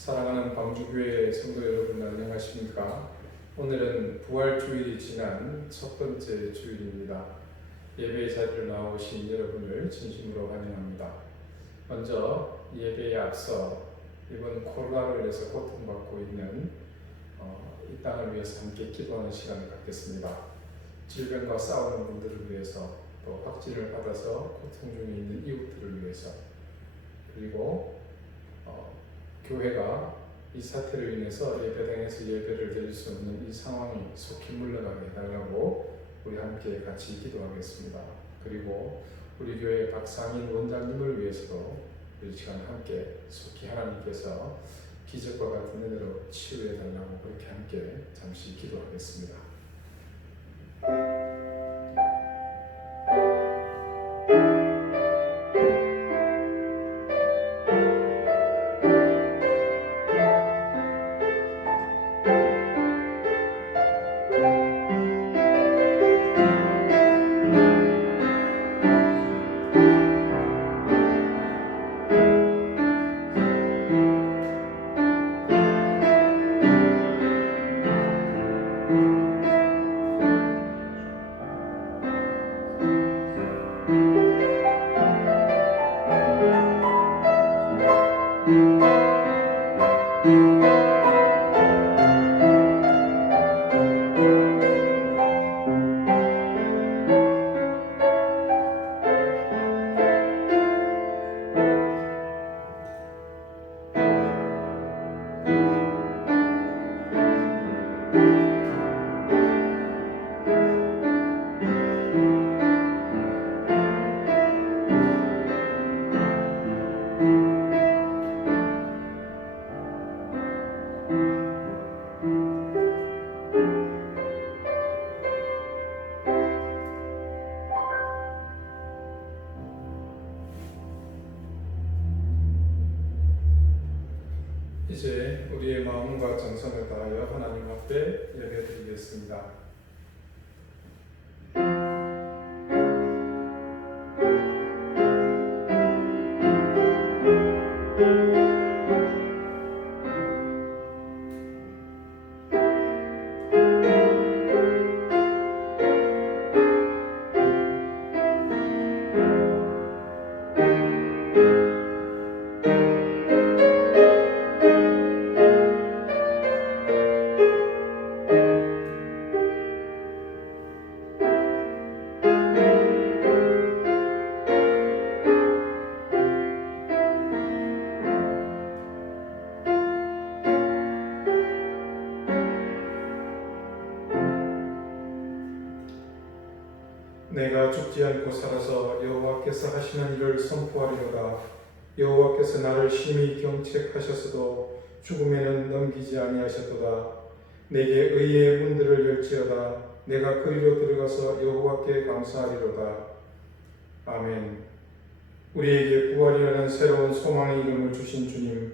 사랑하는 광주교회 성도 여러분, 안녕하십니까? 오늘은 부활주일이 지난 첫 번째 주일입니다. 예배의 자리로 나오신 여러분을 진심으로 환영합니다. 먼저 예배에 앞서 이번 코로나로 인해서 고통받고 있는 이 땅을 위해서 함께 기도하는 시간을 갖겠습니다. 질병과 싸우는 분들을 위해서, 또 확진을 받아서 고통 중에 있는 이웃들을 위해서, 그리고 교회가 이 사태로 인해서 예배당에서 예배를 드릴 수 없는 이 상황이 속히 물러가게 해달라고 우리 함께 같이 기도하겠습니다. 그리고 우리 교회 박상인 원장님을 위해서도 이 시간 함께 속히 하나님께서 기적과 같은 은혜로 치유해 달라고 그렇게 함께 잠시 기도하겠습니다. 이제 우리의 마음과 정성을 다하여 하나님 앞에 예배드리겠습니다. 내가 죽지 않고 살아서 여호와께서 하시는 일을 선포하리로다. 여호와께서 나를 심히 경책하셨어도 죽음에는 넘기지 아니하셨도다. 내게 의의 문들을 열지어다. 내가 그리로 들어가서 여호와께 감사하리로다. 아멘. 우리에게 부활이라는 새로운 소망의 이름을 주신 주님,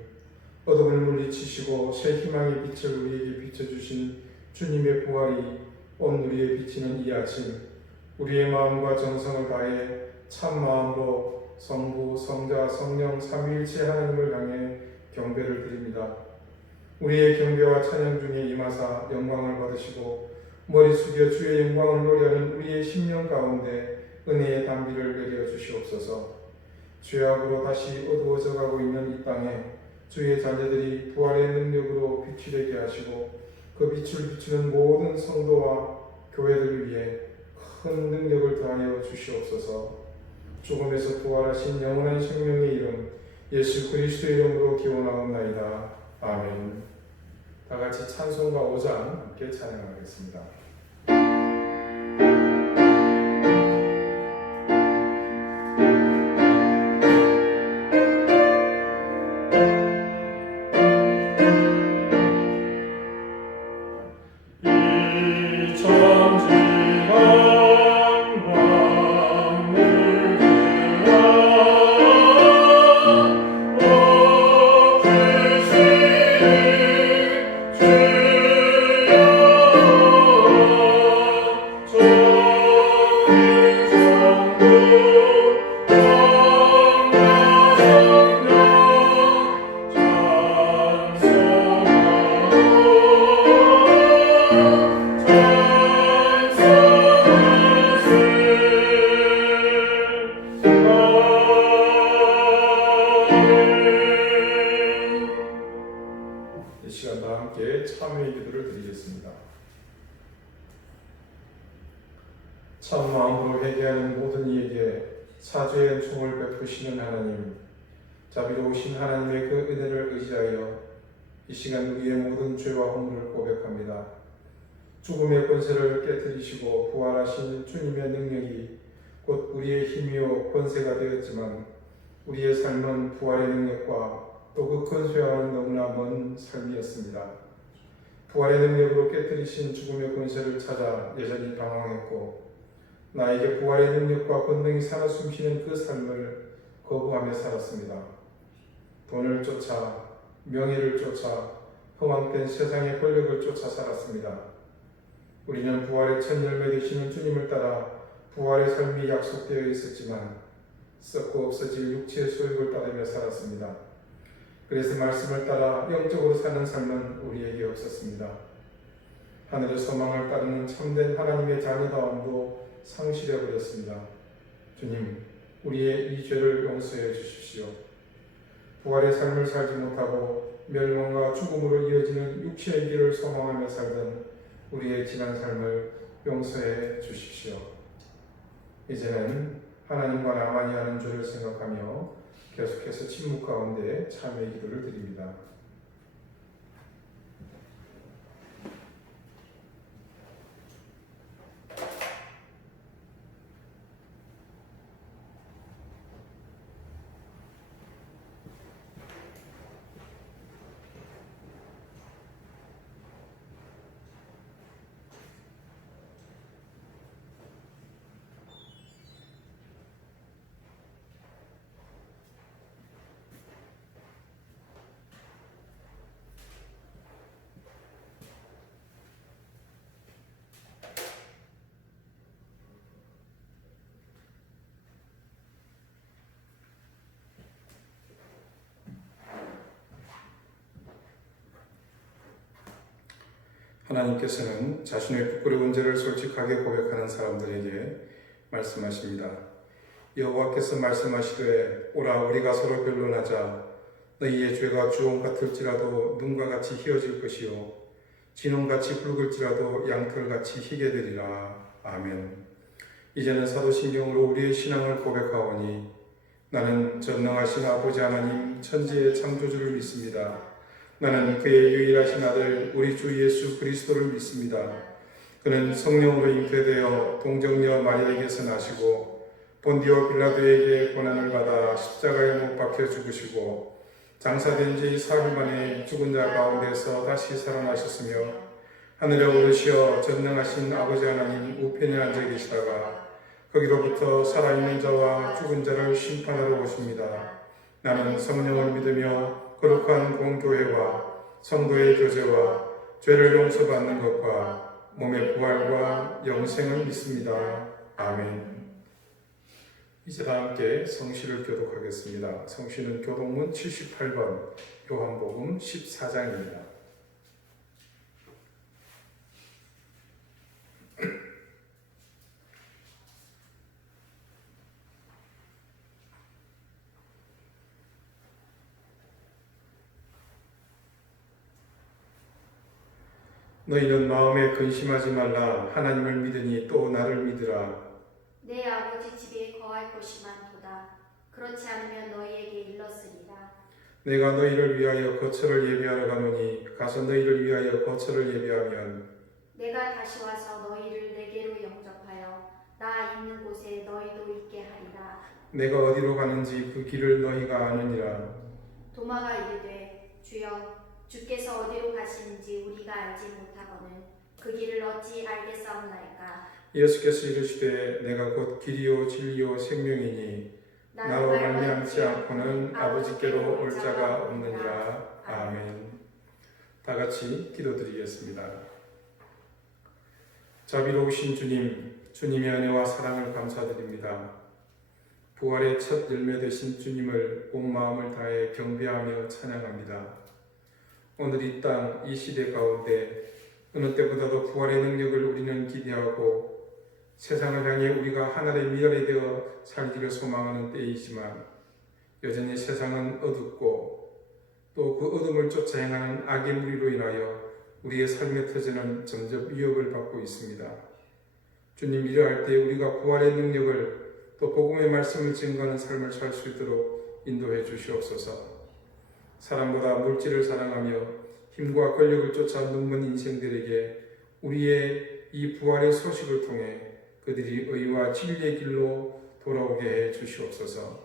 어둠을 물리치시고 새 희망의 빛을 우리에게 비춰주신 주님의 부활이 온 우리에 비치는 이 아침, 우리의 마음과 정성을 다해 참 마음으로 성부, 성자, 성령 삼위일체 하나님을 향해 경배를 드립니다. 우리의 경배와 찬양 중에 임하사 영광을 받으시고 머리 숙여 주의 영광을 노래하는 우리의 심령 가운데 은혜의 담비를 내려 주시옵소서. 죄악으로 다시 어두워져 가고 있는 이 땅에 주의 자녀들이 부활의 능력으로 빛이 되게 하시고 그 빛을 비추는 모든 성도와 교회들을 위해 큰 능력을 다하여 주시옵소서. 죽음에서 부활하신 영원한 생명의 이름 예수 그리스도의 이름으로 기원하옵나이다. 아멘. 다 같이 찬송가 5장 함께 찬양하겠습니다. 주여 마음으로 회개하는 모든 이에게 사죄의 은총을 베푸시는 하나님, 자비로우신 하나님의 그 은혜를 의지하여 이 시간 우리의 모든 죄와 허물을 고백합니다. 죽음의 권세를 깨뜨리시고 부활하신 주님의 능력이 곧 우리의 힘이요 권세가 되었지만 우리의 삶은 부활의 능력과 또 그 권세와는 너무나 먼 삶이었습니다. 부활의 능력으로 깨뜨리신 죽음의 권세를 찾아 여전히 방황했고 나에게 부활의 능력과 권능이 살아 숨쉬는 그 삶을 거부하며 살았습니다. 돈을 쫓아 명예를 쫓아 험악된 세상의 권력을 쫓아 살았습니다. 우리는 부활의 첫 열매 되시는 주님을 따라 부활의 삶이 약속되어 있었지만 썩고 없어질 육체의 소욕을 따르며 살았습니다. 그래서 말씀을 따라 영적으로 사는 삶은 우리에게 없었습니다. 하늘의 소망을 따르는 참된 하나님의 자녀다움도 상실해버렸습니다. 주님, 우리의 이 죄를 용서해 주십시오. 부활의 삶을 살지 못하고 멸망과 죽음으로 이어지는 육체의 길을 소망하며 살던 우리의 지난 삶을 용서해 주십시오. 이제는 하나님과 나만이 하는 죄를 생각하며 계속해서 침묵 가운데 참회의 기도를 드립니다. 하나님께서는 자신의 부끄러운 죄를 솔직하게 고백하는 사람들에게 말씀하십니다. 여호와께서 말씀하시되 오라 우리가 서로 변론하자. 너희의 죄가 주홍 같을지라도 눈과 같이 희어질 것이요 진홍같이 붉을지라도 양털같이 희게 되리라. 아멘. 이제는 사도신경으로 우리의 신앙을 고백하오니 나는 전능하신 아버지 하나님 천지의 창조주를 믿습니다. 나는 그의 유일하신 아들 우리 주 예수 그리스도를 믿습니다. 그는 성령으로 잉태되어 동정녀 마리아에게서 나시고 본디오 빌라도에게 고난을 받아 십자가에 못 박혀 죽으시고 장사된 지 4일 만에 죽은 자 가운데서 다시 살아나셨으며 하늘에 오르시어 전능하신 아버지 하나님 우편에 앉아 계시다가 거기로부터 살아있는 자와 죽은 자를 심판하러 오십니다. 나는 성령을 믿으며 거룩한 공교회와 성도의 교제와 죄를 용서받는 것과 몸의 부활과 영생을 믿습니다. 아멘. 이제 다 함께 성시를 교독하겠습니다. 성시는 교독문 78번 요한복음 14장입니다. 너희는 마음에 근심하지 말라. 하나님을 믿으니 또 나를 믿으라. 내 아버지 집에 거할 곳이 많도다. 그렇지 않으면 너희에게 일렀으리라. 내가 너희를 위하여 거처를 예비하러 가노니 가서 너희를 위하여 거처를 예비하면 내가 다시 와서 너희를 내게로 영접하여 나 있는 곳에 너희도 있게 하리라. 내가 어디로 가는지 그 길을 너희가 아느니라. 도마가 이르되 주여 주께서 어디로 가시는지 우리가 알지 못하거늘 그 길을 어찌 알겠사옵나이까. 예수께서 이르시되 내가 곧 길이요 진리요 생명이니 나로 말미암지 않고는 아버지께로 올 자가 없느니라. 아멘. 다 같이 기도드리겠습니다. 자비로우신 주님, 주님의 은혜와 사랑을 감사드립니다. 부활의 첫 열매 되신 주님을 온 마음을 다해 경배하며 찬양합니다. 오늘 이 땅, 이 시대 가운데 어느 때보다도 부활의 능력을 우리는 기대하고 세상을 향해 우리가 하늘의 미랄이 되어 살기를 소망하는 때이지만 여전히 세상은 어둡고 또 그 어둠을 쫓아 행하는 악의 무리로 인하여 우리의 삶의 터전은 점점 위협을 받고 있습니다. 주님, 이러할 때 우리가 부활의 능력을 또 복음의 말씀을 증거하는 삶을 살 수 있도록 인도해 주시옵소서. 사람보다 물질을 사랑하며 힘과 권력을 쫓아 눈먼 인생들에게 우리의 이 부활의 소식을 통해 그들이 의와 진리의 길로 돌아오게 해 주시옵소서.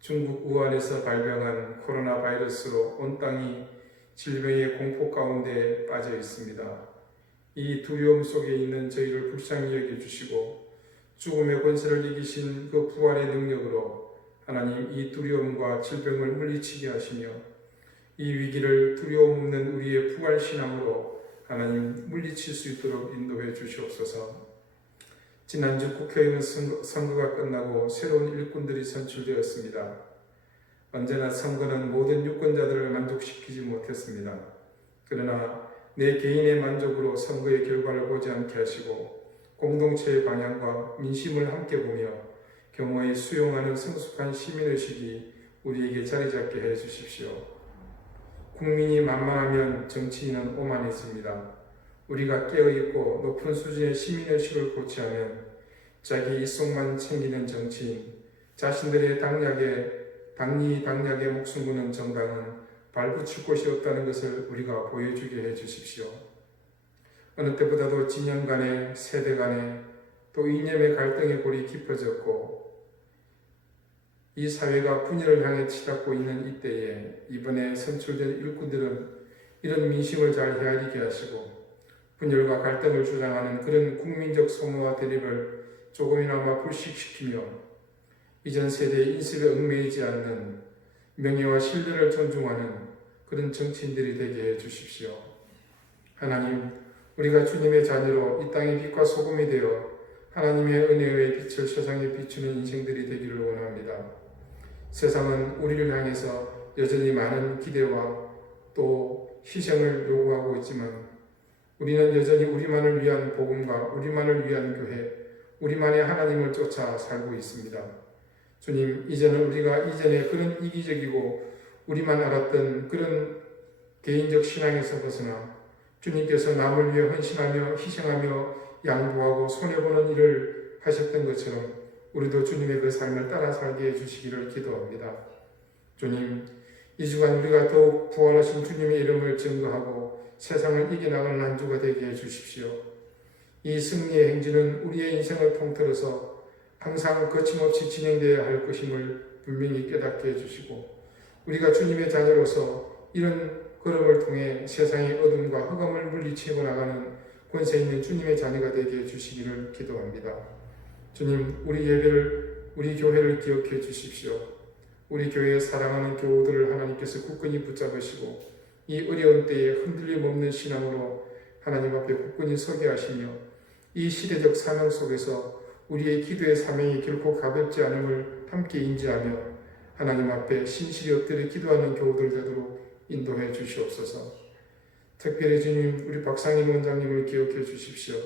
중국 우한에서 발병한 코로나 바이러스로 온 땅이 질병의 공포 가운데 빠져 있습니다. 이 두려움 속에 있는 저희를 불쌍히 여겨주시고 죽음의 권세를 이기신 그 부활의 능력으로 하나님 이 두려움과 질병을 물리치게 하시며 이 위기를 두려움 없는 우리의 부활신앙으로 하나님 물리칠 수 있도록 인도해 주시옵소서. 지난주 국회의원 선거가 끝나고 새로운 일꾼들이 선출되었습니다. 언제나 선거는 모든 유권자들을 만족시키지 못했습니다. 그러나 내 개인의 만족으로 선거의 결과를 보지 않게 하시고 공동체의 방향과 민심을 함께 보며 겸허히 수용하는 성숙한 시민의식이 우리에게 자리 잡게 해 주십시오. 국민이 만만하면 정치인은 오만해집니다. 우리가 깨어있고 높은 수준의 시민의식을 고취하면 자기 이속만 챙기는 정치인, 자신들의 당리당략에 목숨 거는 정당은 발붙일 곳이 없다는 것을 우리가 보여주게 해 주십시오. 어느 때보다도 진영 간에, 세대 간에, 또 이념의 갈등의 골이 깊어졌고 이 사회가 분열을 향해 치닫고 있는 이때에 이번에 선출된 일꾼들은 이런 민심을 잘 헤아리게 하시고 분열과 갈등을 주장하는 그런 국민적 소모와 대립을 조금이나마 불식시키며 이전 세대의 인습에 얽매이지 않는 명예와 신뢰를 존중하는 그런 정치인들이 되게 해 주십시오. 하나님, 우리가 주님의 자녀로 이 땅의 빛과 소금이 되어 하나님의 은혜의 빛을 세상에 비추는 인생들이 되기를 원합니다. 세상은 우리를 향해서 여전히 많은 기대와 또 희생을 요구하고 있지만 우리는 여전히 우리만을 위한 복음과 우리만을 위한 교회, 우리만의 하나님을 쫓아 살고 있습니다. 주님, 이제는 우리가 이전에 그런 이기적이고 우리만 알았던 그런 개인적 신앙에서 벗어나 주님께서 남을 위해 헌신하며 희생하며 양보하고 손해보는 일을 하셨던 것처럼 우리도 주님의 그 삶을 따라 살게 해주시기를 기도합니다. 주님, 이 주간 우리가 더욱 부활하신 주님의 이름을 증거하고 세상을 이겨나가는 한 주가 되게 해주십시오. 이 승리의 행진은 우리의 인생을 통틀어서 항상 거침없이 진행되어야 할 것임을 분명히 깨닫게 해주시고 우리가 주님의 자녀로서 이런 걸음을 통해 세상의 어둠과 흑암을 물리치고 나가는 권세 있는 주님의 자녀가 되게 해주시기를 기도합니다. 주님, 우리 예배를, 우리 교회를 기억해 주십시오. 우리 교회에 사랑하는 교우들을 하나님께서 굳건히 붙잡으시고 이 어려운 때에 흔들림 없는 신앙으로 하나님 앞에 굳건히 서게 하시며 이 시대적 사명 속에서 우리의 기도의 사명이 결코 가볍지 않음을 함께 인지하며 하나님 앞에 신실히 엎드려 기도하는 교우들 되도록 인도해 주시옵소서. 특별히 주님, 우리 박상인 원장님을 기억해 주십시오.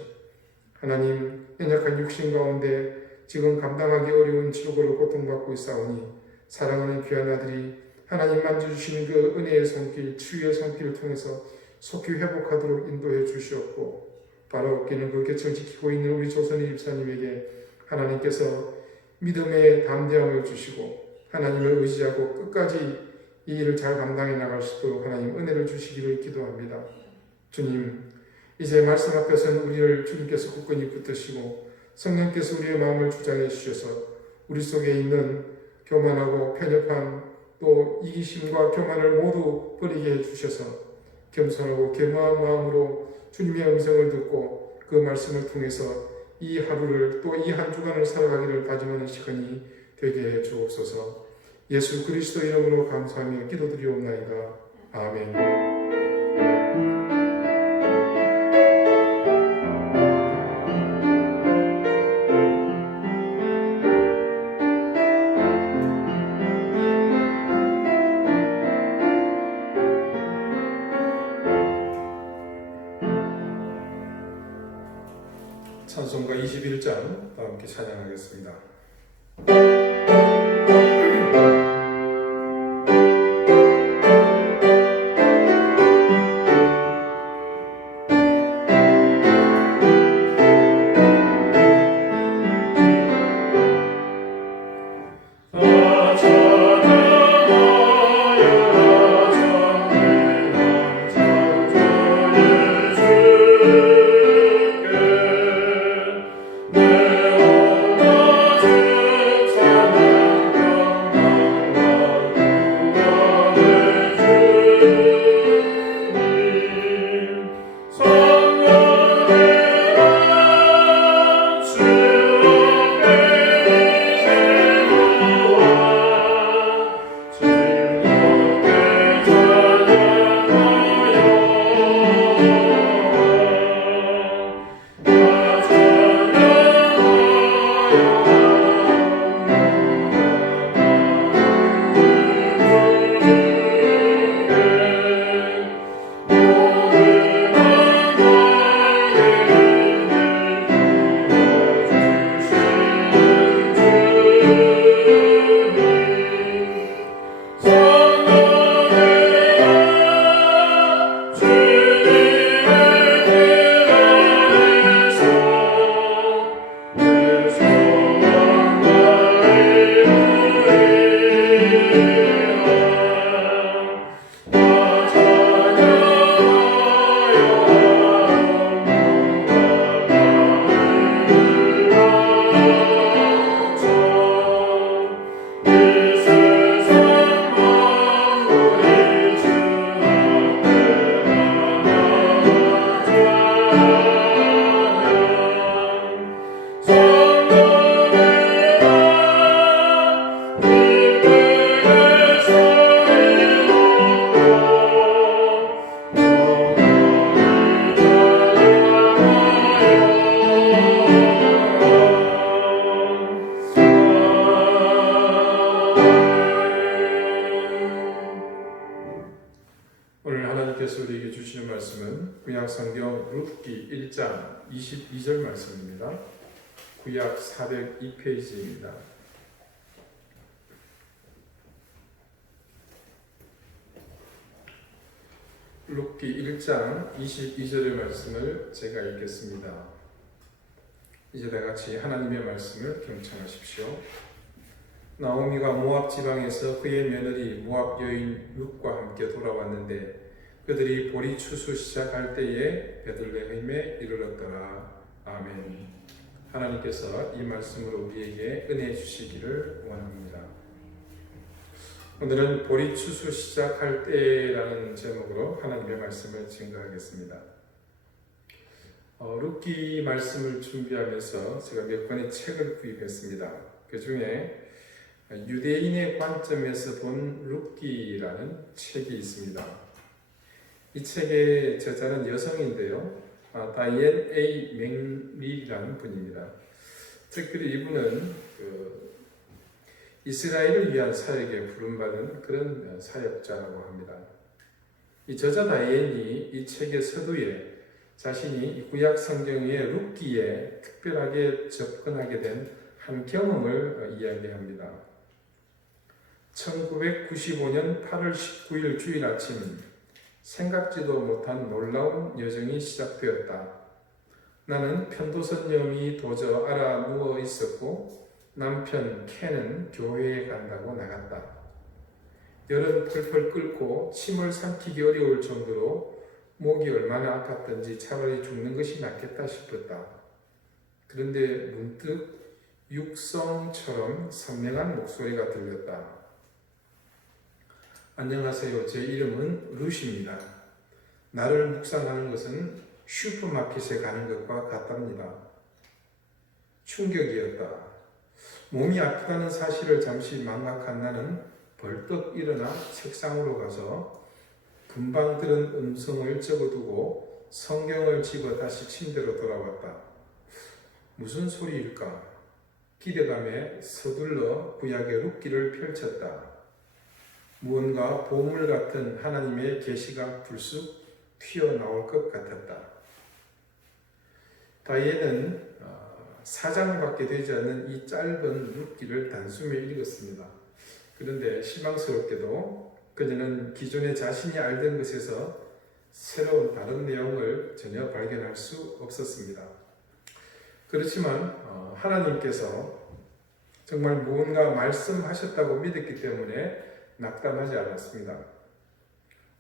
하나님, 연약한 육신 가운데 지금 감당하기 어려운 질고로 고통받고 있사오니 사랑하는 귀한 아들이 하나님 만져주시는 그 은혜의 손길, 치유의 손길을 통해서 속히 회복하도록 인도해 주시옵고 바로 어깨는 그 곁을 지키고 있는 우리 조선의 집사님에게 하나님께서 믿음의 담대함을 주시고 하나님을 의지하고 끝까지 이 일을 잘 감당해 나갈 수 있도록 하나님 은혜를 주시기를 기도합니다. 주님, 이제 말씀 앞에서는 우리를 주님께서 굳건히 붙드시고 성령께서 우리의 마음을 주장해 주셔서 우리 속에 있는 교만하고 편협한 또 이기심과 교만을 모두 버리게 해주셔서 겸손하고 겸허한 마음으로 주님의 음성을 듣고 그 말씀을 통해서 이 하루를 또 이 한 주간을 살아가기를 다짐하는 시간이 되게 해 주옵소서. 예수 그리스도 이름으로 감사하며 기도드리옵나이다. 아멘. 찬송가 21장 다 함께 찬양하겠습니다. 구약 성경 룻기 1장 22절 말씀입니다. 구약 402페이지입니다. 룻기 1장 22절의 말씀을 제가 읽겠습니다. 이제 다 같이 하나님의 말씀을 경청하십시오. 나오미가 모압 지방에서 그의 며느리 모압 여인 룻과 함께 돌아왔는데 그들이 보리 추수 시작할 때에 베들레헴에 이르렀더라. 아멘. 하나님께서 이 말씀으로 우리에게 은혜 주시기를 원합니다. 오늘은 보리 추수 시작할 때라는 제목으로 하나님의 말씀을 증거하겠습니다. 룻기 말씀을 준비하면서 제가 몇 권의 책을 구입했습니다. 그 중에 유대인의 관점에서 본 룻기라는 책이 있습니다. 이 책의 저자는 여성인데요. 다이앤 A. 맥밀이라는 분입니다. 특별히 이분은 이스라엘을 위한 사역에 부름받은 그런 사역자라고 합니다. 이 저자 다이앤이 이 책의 서두에 자신이 구약 성경의 룻기에 특별하게 접근하게 된 한 경험을 이야기합니다. 1995년 8월 19일 주일 아침 생각지도 못한 놀라운 여정이 시작되었다. 나는 편도선염이 도저 알아 누워 있었고 남편 켄은 교회에 간다고 나갔다. 열은 펄펄 끓고 침을 삼키기 어려울 정도로 목이 얼마나 아팠던지 차라리 죽는 것이 낫겠다 싶었다. 그런데 문득 육성처럼 선명한 목소리가 들렸다. 안녕하세요. 제 이름은 룻입니다. 나를 묵상하는 것은 슈퍼마켓에 가는 것과 같답니다. 충격이었다. 몸이 아프다는 사실을 잠시 망각한 나는 벌떡 일어나 책상으로 가서 금방 들은 음성을 적어두고 성경을 집어 다시 침대로 돌아왔다. 무슨 소리일까? 기대감에 서둘러 구약의 룻기를 펼쳤다. 무언가 보물 같은 하나님의 계시가 불쑥 튀어나올 것 같았다. 다이앤은 4장밖에 되지 않는 이 짧은 룻기를 단숨에 읽었습니다. 그런데 실망스럽게도 그녀는 기존에 자신이 알던 것에서 새로운 다른 내용을 전혀 발견할 수 없었습니다. 그렇지만 하나님께서 정말 무언가 말씀하셨다고 믿었기 때문에 낙담하지 않았습니다.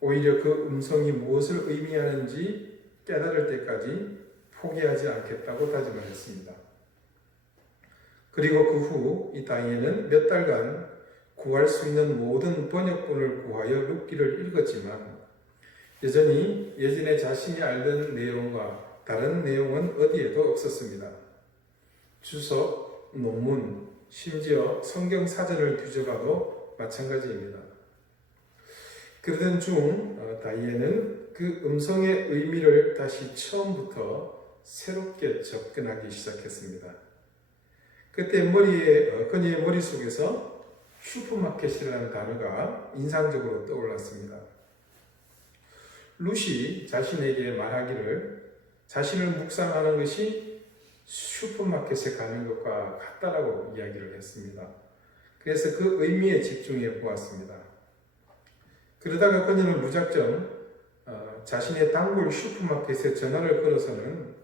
오히려 그 음성이 무엇을 의미하는지 깨달을 때까지 포기하지 않겠다고 다짐을 했습니다. 그리고 그 후 이 다이앤은 몇 달간 구할 수 있는 모든 번역본을 구하여 룻기를 읽었지만 여전히 예전에 자신이 알던 내용과 다른 내용은 어디에도 없었습니다. 주석, 논문, 심지어 성경 사전을 뒤져봐도 마찬가지입니다. 그러던 중 다이앤은 그 음성의 의미를 다시 처음부터 새롭게 접근하기 시작했습니다. 그때 그녀의 머릿속에서 슈퍼마켓이라는 단어가 인상적으로 떠올랐습니다. 룻이 자신에게 말하기를 자신을 묵상하는 것이 슈퍼마켓에 가는 것과 같다라고 이야기를 했습니다. 그래서 그 의미에 집중해 보았습니다. 그러다가 그녀는 무작정 자신의 단골 슈퍼마켓에 전화를 걸어서는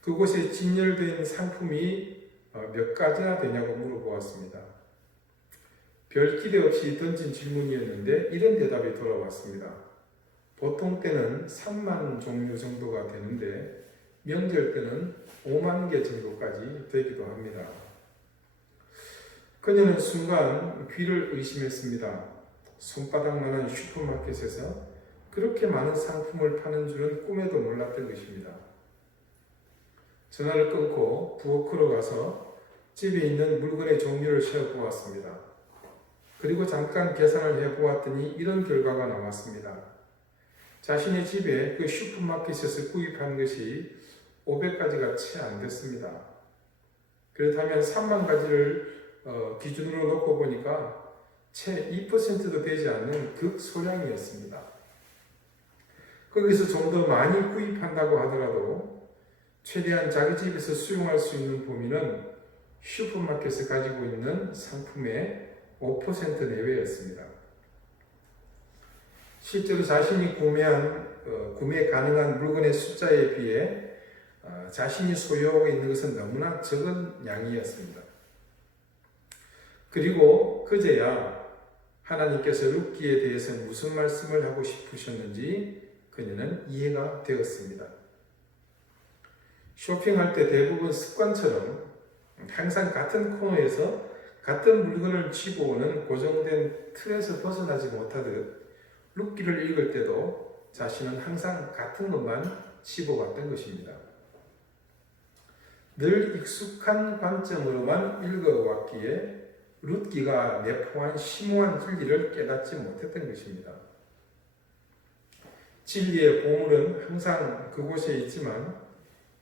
그곳에 진열된 상품이 몇 가지나 되냐고 물어보았습니다. 별 기대 없이 던진 질문이었는데 이런 대답이 돌아왔습니다. 보통 때는 3만 종류 정도가 되는데 명절 때는 5만 개 정도까지 되기도 합니다. 그녀는 순간 귀를 의심했습니다. 손바닥만한 슈퍼마켓에서 그렇게 많은 상품을 파는 줄은 꿈에도 몰랐던 것입니다. 전화를 끊고 부엌으로 가서 집에 있는 물건의 종류를 세어보았습니다. 그리고 잠깐 계산을 해보았더니 이런 결과가 나왔습니다. 자신의 집에 그 슈퍼마켓에서 구입한 것이 500가지가 채 안 됐습니다. 그렇다면 3만 가지를 기준으로 놓고 보니까 채 2%도 되지 않는 극소량이었습니다. 거기서 좀 더 많이 구입한다고 하더라도 최대한 자기 집에서 수용할 수 있는 범위는 슈퍼마켓에서 가지고 있는 상품의 5% 내외였습니다. 실제로 자신이 구매 가능한 물건의 숫자에 비해 자신이 소유하고 있는 것은 너무나 적은 양이었습니다. 그리고 그제야 하나님께서 룻기에 대해서 무슨 말씀을 하고 싶으셨는지 그녀는 이해가 되었습니다. 쇼핑할 때 대부분 습관처럼 항상 같은 코너에서 같은 물건을 집어오는 고정된 틀에서 벗어나지 못하듯 룻기를 읽을 때도 자신은 항상 같은 것만 집어왔던 것입니다. 늘 익숙한 관점으로만 읽어왔기에 룻기가 내포한 심오한 진리를 깨닫지 못했던 것입니다. 진리의 보물은 항상 그곳에 있지만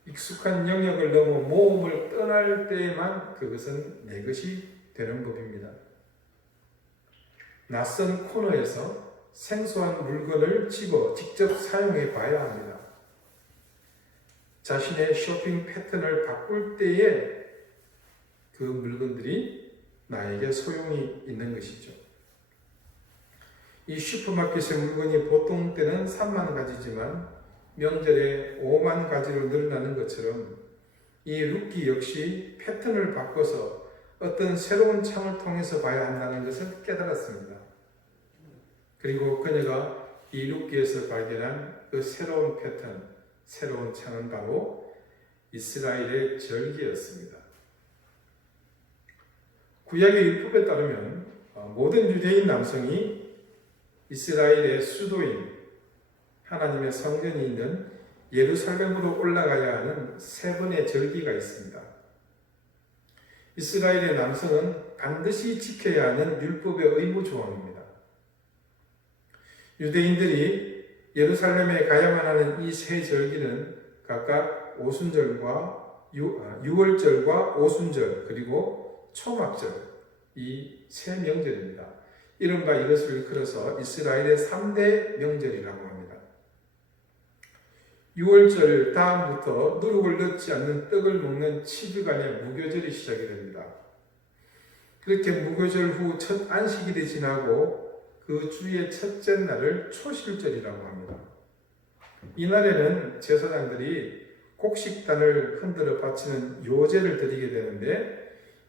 익숙한 영역을 넘어 모험을 떠날 때에만 그것은 내 것이 되는 법입니다. 낯선 코너에서 생소한 물건을 집어 직접 사용해 봐야 합니다. 자신의 쇼핑 패턴을 바꿀 때에 그 물건들이 나에게 소용이 있는 것이죠. 이 슈퍼마켓의 물건이 보통 때는 3만 가지지만 명절에 5만 가지로 늘어나는 것처럼 이 룻기 역시 패턴을 바꿔서 어떤 새로운 창을 통해서 봐야 한다는 것을 깨달았습니다. 그리고 그녀가 이 룻기에서 발견한 그 새로운 패턴, 새로운 창은 바로 이스라엘의 절기였습니다. 구약의 율법에 따르면 모든 유대인 남성이 이스라엘의 수도인 하나님의 성전이 있는 예루살렘으로 올라가야 하는 3번의 절기가 있습니다. 이스라엘의 남성은 반드시 지켜야 하는 율법의 의무 조항입니다. 유대인들이 예루살렘에 가야만 하는 이 3 절기는 각각 오순절과 유월절과 오순절 그리고 초막절 이 3 명절입니다. 이른바 이것을 일컬어서 이스라엘의 3대 명절이라고 합니다. 6월절 다음부터 누룩을 넣지 않는 떡을 먹는 7일간의 무교절이 시작이 됩니다. 그렇게 무교절 후 첫 안식일이 지나고 그 주의 첫째 날을 초실절이라고 합니다. 이날에는 제사장들이 곡식단을 흔들어 바치는 요제를 드리게 되는데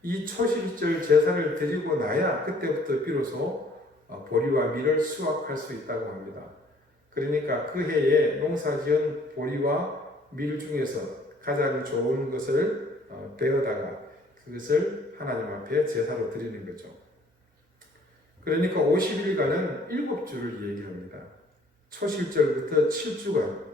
이 초실절 제사를 드리고 나야 그때부터 비로소 보리와 밀을 수확할 수 있다고 합니다. 그러니까 그 해에 농사지은 보리와 밀 중에서 가장 좋은 것을 베어다가 그것을 하나님 앞에 제사로 드리는 거죠. 그러니까 50일간은 7주를 얘기합니다. 초실절부터 7주간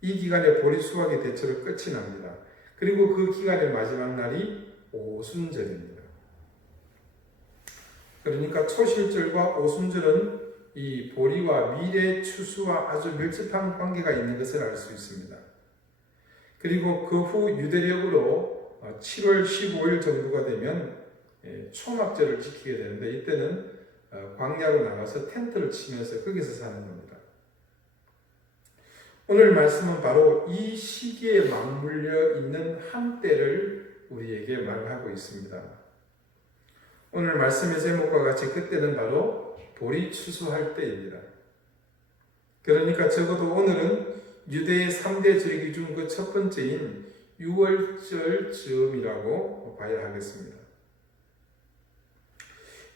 이 기간에 보리 수확이 대체로 끝이 납니다. 그리고 그 기간의 마지막 날이 오순절입니다. 그러니까 초실절과 오순절은 이 보리와 밀의 추수와 아주 밀접한 관계가 있는 것을 알 수 있습니다. 그리고 그 후 유대력으로 7월 15일 정도가 되면 초막절을 지키게 되는데 이때는 광야로 나가서 텐트를 치면서 거기서 사는 겁니다. 오늘 말씀은 바로 이 시기에 맞물려 있는 한때를 우리에게 말하고 있습니다. 오늘 말씀의 제목과 같이 그때는 바로 보리 추수할 때입니다. 그러니까 적어도 오늘은 유대의 3대 절기 중 그 첫 번째인 유월절 즈음이라고 봐야 하겠습니다.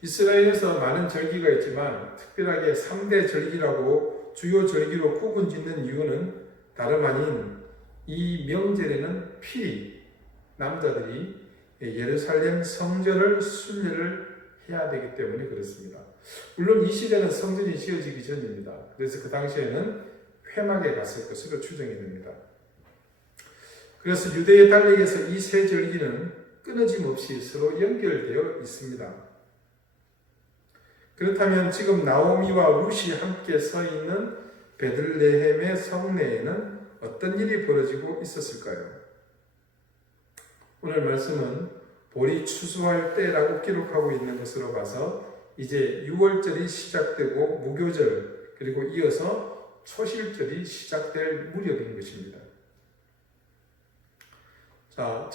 이스라엘에서 많은 절기가 있지만 특별하게 3대 절기라고 주요 절기로 구분 짓는 이유는 다름 아닌 이 명절에는 필히 남자들이 예루살렘 성전을 순례를 해야 되기 때문에 그렇습니다. 물론 이 시대는 성전이 지어지기 전입니다. 그래서 그 당시에는 회막에 갔을 것으로 추정이 됩니다. 그래서 유대의 달력에서 이 3 절기는 끊어짐 없이 서로 연결되어 있습니다. 그렇다면 지금 나오미와 룻이 함께 서 있는 베들레헴의 성내에는 어떤 일이 벌어지고 있었을까요? 오늘 말씀은 보리 추수할 때라고 기록하고 있는 것으로 봐서 이제 6월절이 시작되고 무교절 그리고 이어서 초실절이 시작될 무렵인 것입니다. 자,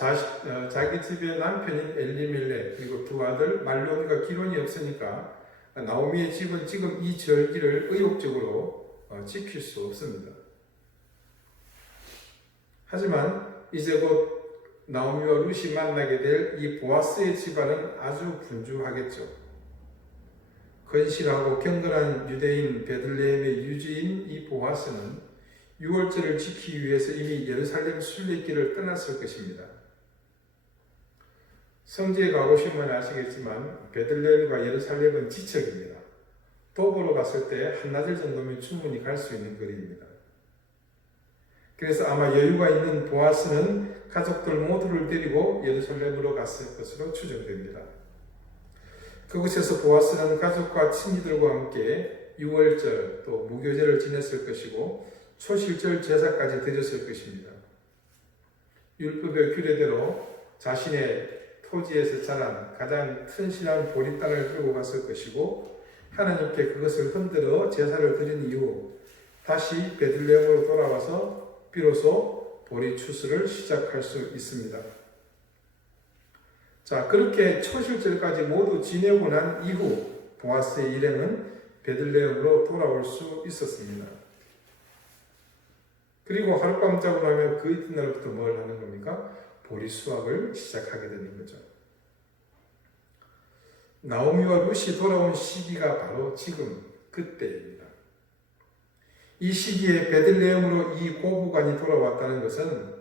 자기 집에 남편인 엘리멜렉 그리고 두 아들 말론과 기론이 없으니까 나오미의 집은 지금 이 절기를 의욕적으로 지킬 수 없습니다. 하지만 이제 곧 나오미와 룻이 만나게 될 이 보아스의 집안은 아주 분주하겠죠. 건실하고 경건한 유대인 베들레헴의 유지인 이 보아스는 6월절을 지키기 위해서 이미 예루살렘 순례길을 떠났을 것입니다. 성지에 가보시면 아시겠지만 베들레헴과 예루살렘은 지척입니다. 도보로 갔을 때 한나절 정도면 충분히 갈 수 있는 거리입니다. 그래서 아마 여유가 있는 보아스는 가족들 모두를 데리고 예루살렘으로 갔을 것으로 추정됩니다. 그곳에서 보아스는 가족과 친지들과 함께 6월절 또 무교절을 지냈을 것이고 초실절 제사까지 드렸을 것입니다. 율법의 규례대로 자신의 토지에서 자란 가장 튼실한 보리땅을 들고 갔을 것이고 하나님께 그것을 흔들어 제사를 드린 이후 다시 베들레헴으로 돌아와서 비로소 보리 추수를 시작할 수 있습니다. 자, 그렇게 초실절까지 모두 지내고 난 이후 보아스의 일행은 베들레헴으로 돌아올 수 있었습니다. 그리고 하룻밤 자고 나면 그 이튿날부터 뭘 하는 겁니까? 보리 수확을 시작하게 되는 거죠. 나오미와 룻이 돌아온 시기가 바로 지금 그때입니다. 이 시기에 베들레헴으로 이 고부간이 돌아왔다는 것은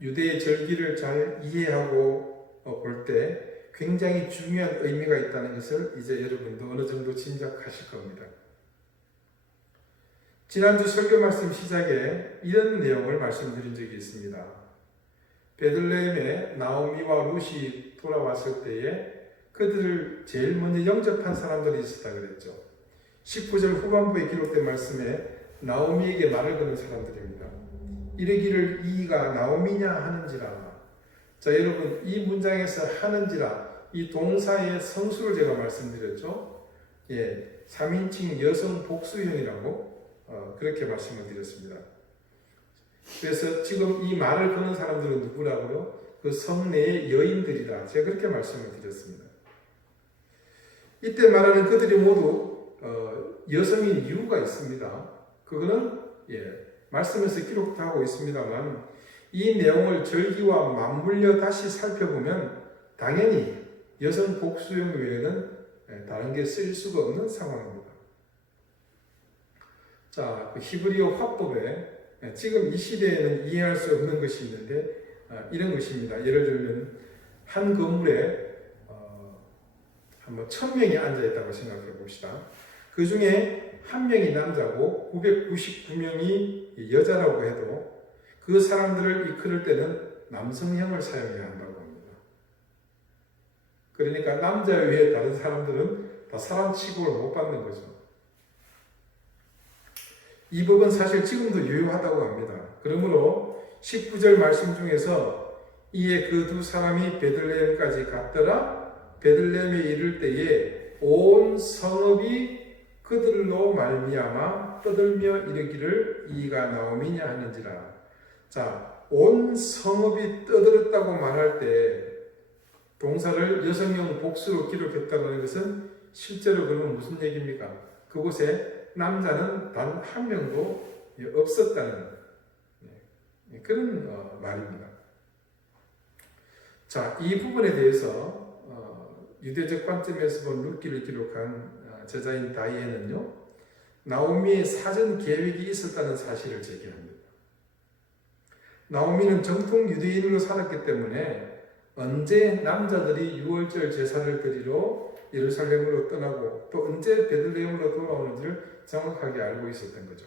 유대의 절기를 잘 이해하고 볼 때 굉장히 중요한 의미가 있다는 것을 이제 여러분도 어느 정도 짐작하실 겁니다. 지난주 설교 말씀 시작에 이런 내용을 말씀드린 적이 있습니다. 베들레헴에 나오미와 룻이 돌아왔을 때에 그들을 제일 먼저 영접한 사람들이 있었다 그랬죠. 19절 후반부에 기록된 말씀에 나오미에게 말을 거는 사람들입니다. 이르기를 이가 나오미냐 하는지라. 자, 여러분 이 문장에서 하는지라 이 동사의 성수를 제가 말씀드렸죠. 3인칭 여성 복수형이라고 그렇게 말씀을 드렸습니다. 그래서 지금 이 말을 거는 사람들은 누구라고요? 그 성내의 여인들이다. 제가 그렇게 말씀을 드렸습니다. 이때 말하는 그들이 모두 여성인 이유가 있습니다. 그거는 말씀에서 기록하고 있습니다만 이 내용을 절기와 맞물려 다시 살펴보면 당연히 여성 복수형 외에는 다른 게 쓸 수가 없는 상황입니다. 자, 그 히브리어 화법에 지금 이 시대에는 이해할 수 없는 것이 있는데 이런 것입니다. 예를 들면 한 건물에 한번 1000명이 앉아있다고 생각해 봅시다. 그 중에 한 명이 남자고 999명이 여자라고 해도 그 사람들을 이끌 때는 남성형을 사용해야 한다고 합니다. 그러니까 남자 외에 다른 사람들은 다 사람 취급을 못 받는 거죠. 이 법은 사실 지금도 유효하다고 합니다. 그러므로 19절 말씀 중에서 이에 그 두 사람이 베들레헴까지 갔더라. 베들레헴에 이를 때에 온 성읍이 그들로 말미암아 떠들며 이르기를 이가 나오미냐 하는지라. 자, 온 성읍이 떠들었다고 말할 때 동사를 여성형 복수로 기록했다는 것은 실제로 그러면 무슨 얘기입니까? 그곳에 남자는 단 한 명도 없었다는 그런 말입니다. 자, 이 부분에 대해서 유대적 관점에서 본 룻기를 기록한 저자인 다이에는요, 나오미의 사전 계획이 있었다는 사실을 제기합니다. 나오미는 정통 유대인으로 살았기 때문에 언제 남자들이 6월절 제사를 드리러 예루살렘으로 떠나고 또 언제 베들레헴으로 돌아오는지를 정확하게 알고 있었던 거죠.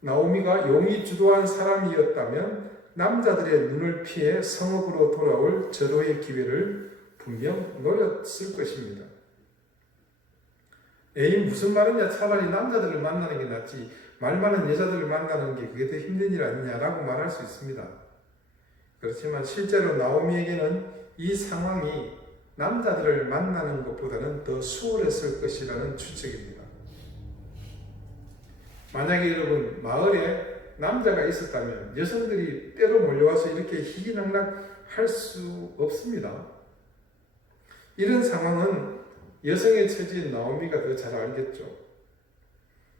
나오미가 용이 주도한 사람이었다면 남자들의 눈을 피해 성읍으로 돌아올 절호의 기회를 분명 노렸을 것입니다. 에이 무슨 말이냐, 차라리 남자들을 만나는 게 낫지 말 많은 여자들을 만나는 게 그게 더 힘든 일 아니냐라고 말할 수 있습니다. 그렇지만 실제로 나오미에게는 이 상황이 남자들을 만나는 것보다는 더 수월했을 것이라는 추측입니다. 만약에 여러분 마을에 남자가 있었다면 여성들이 때로 몰려와서 이렇게 희희낙낙 할 수 없습니다. 이런 상황은 여성의 처지인 나오미가 더 잘 알겠죠.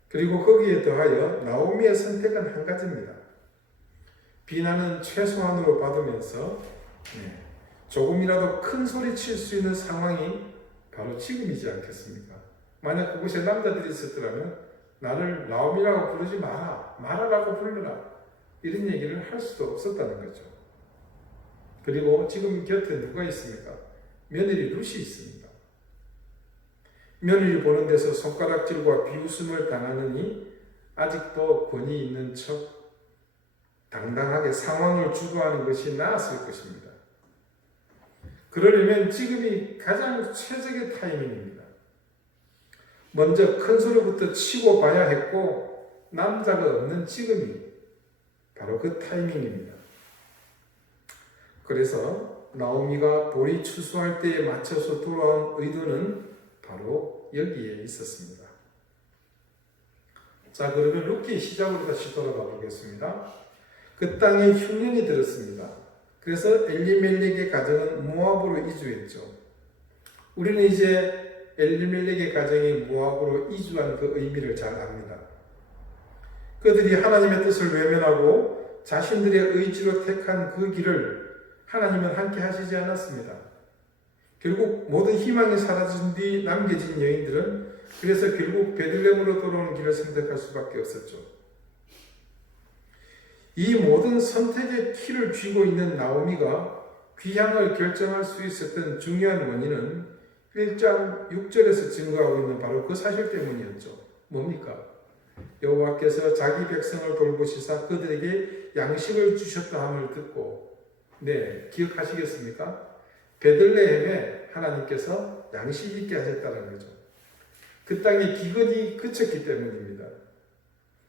그리고 거기에 더하여 나오미의 선택은 한 가지입니다. 비난은 최소한으로 받으면서 조금이라도 큰 소리 칠 수 있는 상황이 바로 지금이지 않겠습니까? 만약 그곳에 남자들이 있었더라면 나를 나오미라고 부르지 마라, 마라라고 불러라, 이런 얘기를 할 수도 없었다는 거죠. 그리고 지금 곁에 누가 있습니까? 며느리 룻이 있습니다. 며느리 보는 데서 손가락질과 비웃음을 당하느니 아직도 권위 있는 척 당당하게 상황을 주도하는 것이 나았을 것입니다. 그러려면 지금이 가장 최적의 타이밍입니다. 먼저 큰 소리부터 치고 봐야 했고 남자가 없는 지금이 바로 그 타이밍입니다. 그래서 나오미가 볼이 추수할 때에 맞춰서 돌아온 의도는 바로 여기에 있었습니다. 자, 그러면 룻기 시작으로 다시 돌아가 보겠습니다. 그 땅에 흉년이 들었습니다. 그래서 엘리멜렉의 가정은 모압으로 이주했죠. 우리는 이제 엘리멜렉의 가정이 모압으로 이주한 그 의미를 잘 압니다. 그들이 하나님의 뜻을 외면하고 자신들의 의지로 택한 그 길을 하나님은 함께 하시지 않았습니다. 결국 모든 희망이 사라진 뒤 남겨진 여인들은 그래서 결국 베들레헴으로 돌아오는 길을 선택할 수밖에 없었죠. 이 모든 선택의 키를 쥐고 있는 나오미가 귀향을 결정할 수 있었던 중요한 원인은 1장 6절에서 증거하고 있는 바로 그 사실 때문이었죠. 뭡니까? 여호와께서 자기 백성을 돌보시사 그들에게 양식을 주셨다 함을 듣고, 기억하시겠습니까? 베들레헴에 하나님께서 양식이 있게 하셨다는 거죠. 그 땅에 기근이 그쳤기 때문입니다.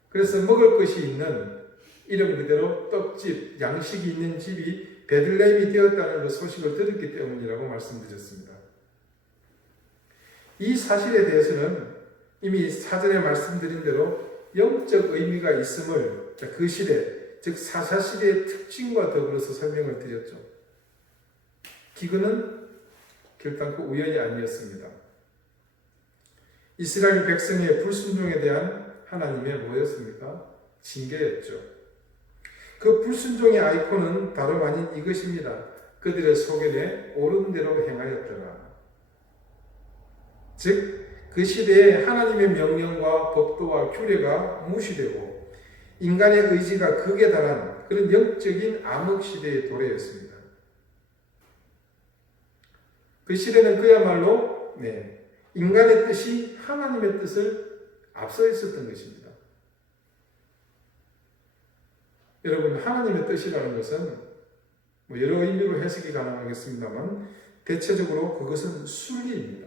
그래서 먹을 것이 있는, 이름 그대로 떡집, 양식이 있는 집이 베들레헴이 되었다는 그 소식을 들었기 때문이라고 말씀드렸습니다. 이 사실에 대해서는 이미 사전에 말씀드린 대로 영적 의미가 있음을 그 시대, 즉 사사시대의 특징과 더불어서 설명을 드렸죠. 기근은 결단코 우연이 아니었습니다. 이스라엘 백성의 불순종에 대한 하나님의 뭐였습니까? 징계였죠. 그 불순종의 아이콘은 다름 아닌 이것입니다. 그들의 소견에 옳은 대로 행하였더라. 즉, 그 시대에 하나님의 명령과 법도와 규례가 무시되고 인간의 의지가 극에 달한 그런 영적인 암흑 시대의 도래였습니다. 그 시대는 그야말로 인간의 뜻이 하나님의 뜻을 앞서 있었던 것입니다. 여러분, 하나님의 뜻이라는 것은 여러 의미로 해석이 가능하겠습니다만 대체적으로 그것은 순리입니다.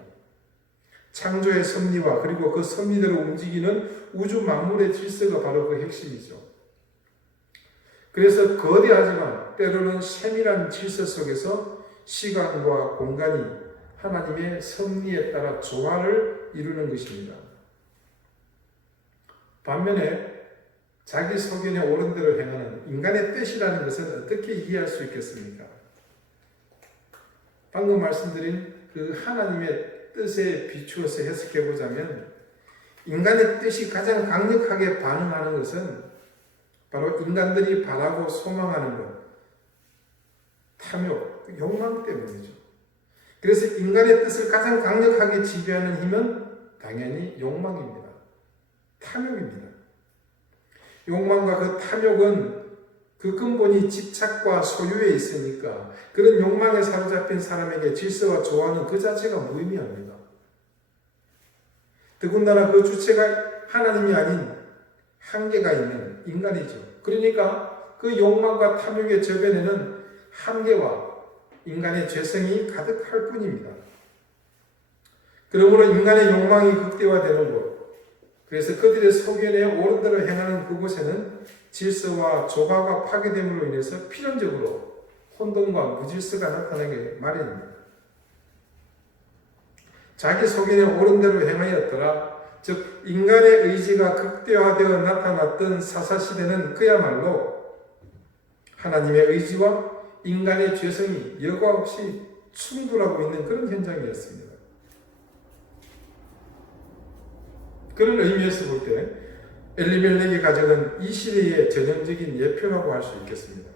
창조의 섭리와 그리고 그 섭리대로 움직이는 우주 만물의 질서가 바로 그 핵심이죠. 그래서 거대하지만 때로는 세밀한 질서 속에서 시간과 공간이 하나님의 섭리에 따라 조화를 이루는 것입니다. 반면에 자기 소견에 옳은 대로 행하는 인간의 뜻이라는 것은 어떻게 이해할 수 있겠습니까? 방금 말씀드린 그 하나님의 뜻에 비추어서 해석해 보자면 인간의 뜻이 가장 강력하게 반응하는 것은 바로 인간들이 바라고 소망하는 것, 탐욕, 욕망 때문이죠. 그래서 인간의 뜻을 가장 강력하게 지배하는 힘은 당연히 욕망입니다. 탐욕입니다. 욕망과 그 탐욕은 그 근본이 집착과 소유에 있으니까 그런 욕망에 사로잡힌 사람에게 질서와 조화는 그 자체가 무의미합니다. 더군다나 그 주체가 하나님이 아닌 한계가 있는 인간이죠. 그러니까 그 욕망과 탐욕의 저변에는 한계와 인간의 죄성이 가득할 뿐입니다. 그러므로 인간의 욕망이 극대화되는 곳, 그래서 그들의 소견에 옳은 대로 행하는 그곳에는 질서와 조화가 파괴됨으로 인해서 필연적으로 혼돈과 무질서가 나타나게 마련입니다. 자기 소견에 옳은 대로 행하였더라, 즉 인간의 의지가 극대화되어 나타났던 사사시대는 그야말로 하나님의 의지와 인간의 죄성이 여과 없이 충돌하고 있는 그런 현장이었습니다. 그런 의미에서 볼 때 엘리멜렉의 가정은 이 시대의 전형적인 예표라고 할 수 있겠습니다.